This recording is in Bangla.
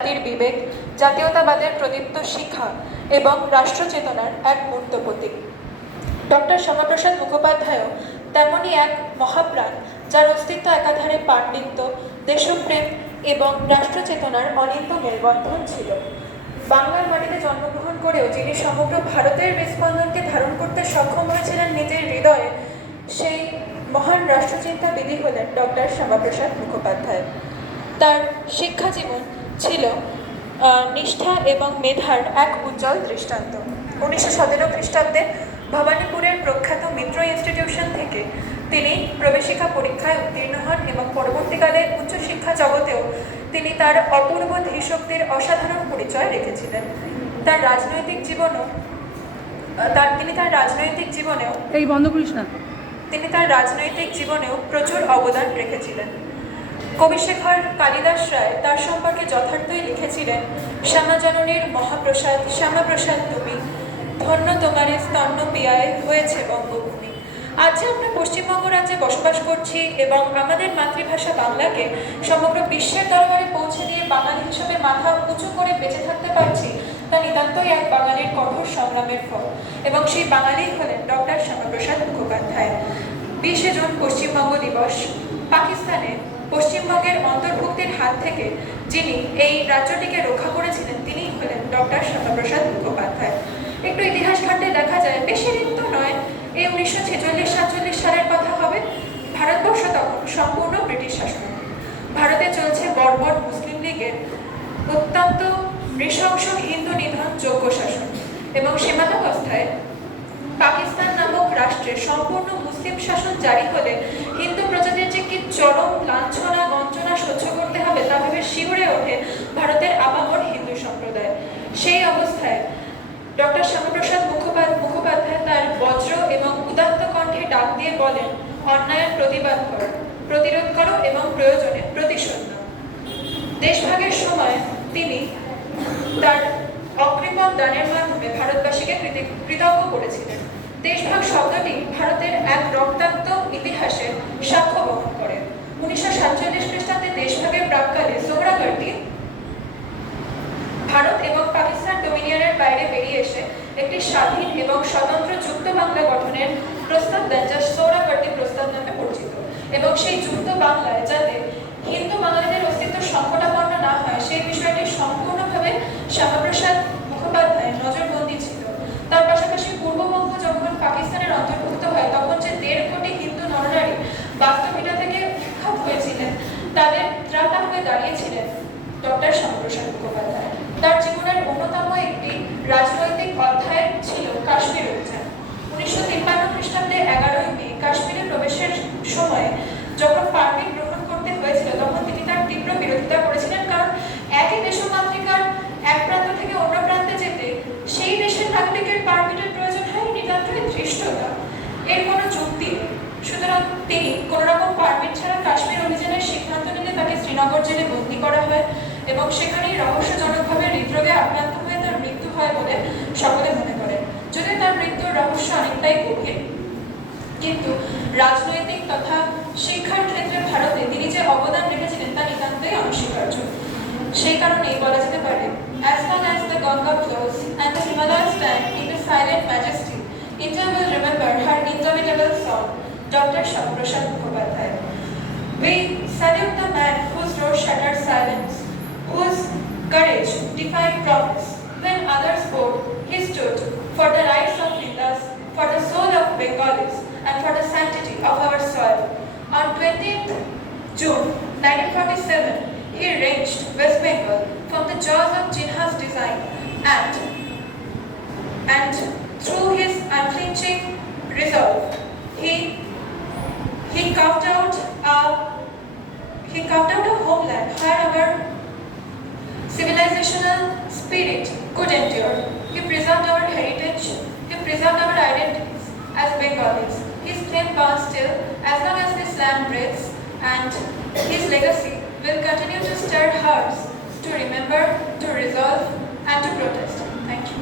জাতির বিবেক, জাতীয়তাবাদের প্রদীপ্ত শিক্ষা এবং রাষ্ট্রচেতনার এক মূর্ত প্রতীক। ডক্টর শ্যামাপ্রসাদ মুখোপাধ্যায়ও তেমনই এক মহাপ্রাণ, যার অস্তিত্ব একাধারে পাণ্ডিত্য, দেশপ্রেম এবং রাষ্ট্রচেতনার অনিন্দ্য মেলবন্ধন ছিল। বাংলার মাটিতে জন্মগ্রহণ করেও যিনি সমগ্র ভারতের হৃদস্পন্দনকে ধারণ করতে সক্ষম হয়েছিলেন নিজের হৃদয়ে, সেই মহান রাষ্ট্রচিন্তাবিদই হলেন ডক্টর শ্যামাপ্রসাদ মুখোপাধ্যায়। তার শিক্ষা জীবন ছিল নিষ্ঠা এবং মেধার এক উজ্জ্বল দৃষ্টান্ত। 1917 খ্রিস্টাব্দে ভবানীপুরের প্রখ্যাত মিত্র ইনস্টিটিউশন থেকে তিনি প্রবেশিকা পরীক্ষায় উত্তীর্ণ হন এবং পরবর্তীকালে উচ্চশিক্ষা জগতেও তিনি তার অপূর্ব ধীশক্তির অসাধারণ পরিচয় রেখেছিলেন। তার রাজনৈতিক জীবনেও তিনি তার রাজনৈতিক জীবনেও প্রচুর অবদান রেখেছিলেন। কবিশেখর কালিদাস রায় তার সম্পর্কে যথার্থই লিখেছিলেন, শ্যামাজননীর মহাপ্রসাদ, শ্যামাপ্রসাদ তুমি, ধন্য তোমারে স্তন্য পিয়ায় হয়েছে বঙ্গভূমি। আজ যে আমরা পশ্চিমবঙ্গ রাজ্যে বসবাস করছি এবং আমাদের মাতৃভাষা বাংলাকে সমগ্র বিশ্বের দরবারে পৌঁছে দিয়ে বাঙালি হিসেবে মাথা উঁচু করে বেঁচে থাকতে পারছি, তা নিতান্তই এক বাঙালির কঠোর সংগ্রামের ফল, এবং সেই বাঙালি হলেন ডক্টর শ্যামাপ্রসাদ মুখোপাধ্যায়। 20 জুন পশ্চিমবঙ্গ দিবস। পাকিস্তানে পশ্চিমবঙ্গের অন্তর্ভুক্তির হাত থেকে যিনি এই রাজ্যটিকে রক্ষা করেছিলেন, তিনিই হলেন ডক্টর শ্যামাপ্রসাদ মুখোপাধ্যায়। একটু ইতিহাস ঘাটলে দেখা যায়, বেশি দিন তো নয়, এই 1946-47 সালের কথা হবে। ভারতবর্ষ তখন সম্পূর্ণ ব্রিটিশ শাসন। ভারতে চলছে বর্বর মুসলিম লীগের অত্যন্ত নৃশংস হিন্দু নিধন যোগ্য শাসন, এবং সীমানাবস্থায় পাকিস্তান নামক রাষ্ট্রে সম্পূর্ণ মুসলিম শাসন জারি হলে হিন্দু প্রজাতির যে কি চরম লাঞ্ছনা গঞ্জনা সহ্য করতে হবে তা ভেবে শিউরে ওঠে ভারতের আপামর হিন্দু সম্প্রদায়। সেই অবস্থায় ডক্টর শ্যামাপ্রসাদ মুখোপাধ্যায় তার বজ্র এবং উদাত্ত কণ্ঠে ডাক দিয়ে বলেন, অন্যায়ের প্রতিবাদ করো, প্রতিরোধ করো এবং প্রয়োজনে প্রতিশোধ নাও। দেশভাগের সময় তিনি তার অকৃপণ দানের মাধ্যমে ভারতবাসীকে কৃতজ্ঞ করেছিলেন। দেশভাগ শব্দটি ভারতের এক রক্তাক্ত ইতিহাসের সাক্ষ্য বহন করে। 1947 খ্রিস্টাব্দে দেশভাগের প্রাক্কালে সোহরাওয়ার্দী ভারত এবং পাকিস্তান ডোমিনিয়নের বাইরে বেরিয়ে এসে একটি স্বাধীন এবং স্বতন্ত্র যুক্ত বাংলা গঠনের প্রস্তাব দেন, যা সোহরাওয়ার্দী প্রস্তাব নামে পরিচিত। এবং সেই যুক্ত বাংলায় যাতে হিন্দু বাঙালিদের অস্তিত্ব সংকটাপন্ন না হয়, সেই বিষয়টি সম্পূর্ণভাবে শ্যামাপ্রসাদ মুখোপাধ্যায় নজরবন্দি ছিল। তার পাশাপাশি পূর্ববঙ্গ যখন পাকিস্তানের অন্তর্ভুক্ত হয়, তখন যে 1.5 কোটি হিন্দু নরনারী বাস্তবিকতা থেকে উৎখাত হয়েছিলেন, তাদের ত্রাতা হয়ে দাঁড়িয়েছিলেন ডক্টর শ্যামাপ্রসাদ মুখোপাধ্যায়। তার জীবনের অন্যতম একটি রাজনৈতিক অধ্যায় ছিল কাশ্মীর অভিযান। 1953 খ্রিস্টাব্দে 11ই মে কাশ্মীরে প্রবেশের সময় যখন পারমিট গ্রহণ করতে হয়েছিল, তখন তিনি তার তীব্র বিরোধিতা করেছিলেন, কারণ একই দেশমাতৃকার এক প্রান্ত থেকে অন্য প্রান্তে যেতে সেই দেশের নাগরিকের পারমিটের প্রয়োজন হয় নিতান্তই ধৃষ্টতা, এর কোনো যুক্তি নেই। সুতরাং তিনি কোনো রকম পারমিট ছাড়া কাশ্মীর অভিযানের সিদ্ধান্ত নিলে তাকে শ্রীনগর জেলে বন্দী করা হয় এবং সেখানেই রহস্যজনকভাবে হৃদরোগে আক্রান্ত হয়ে তার মৃত্যু হয় বলে সকলে মনে করেন। যদিও তার মৃত্যুর রহস্য অনেকটাই গভীর, কিন্তু রাজনৈতিক তথা শিক্ষার ক্ষেত্রে ভারতে তিনি যে অবদান রেখেছিলেন তা নিতান্তই অনস্বীকার্য। সেই কারণেই বলা যেতে পারে, as long as the Ganga flows and the Himalayas stand in the silent majesty, India will remember her indomitable soul, Dr. Shyamaprasad Mukhopadhyay. We salute the man whose roar shattered silence, whose courage defied promise. When others bowed, he stood for the rights of Hindus, for the soul of Bengalis, and for the sanctity of our soil. On 20th June 1947, he wrenched West Bengal from the jaws of Jinha's design, and through his unflinching resolve, he carved out a homeland where our civilizational spirit could endure. He preserved our heritage, he preserved our identities as Bengalis. His flame burns still as long as this land breathes, and his legacy will continue to stir hearts to remember, to resolve, and to protest. Thank you.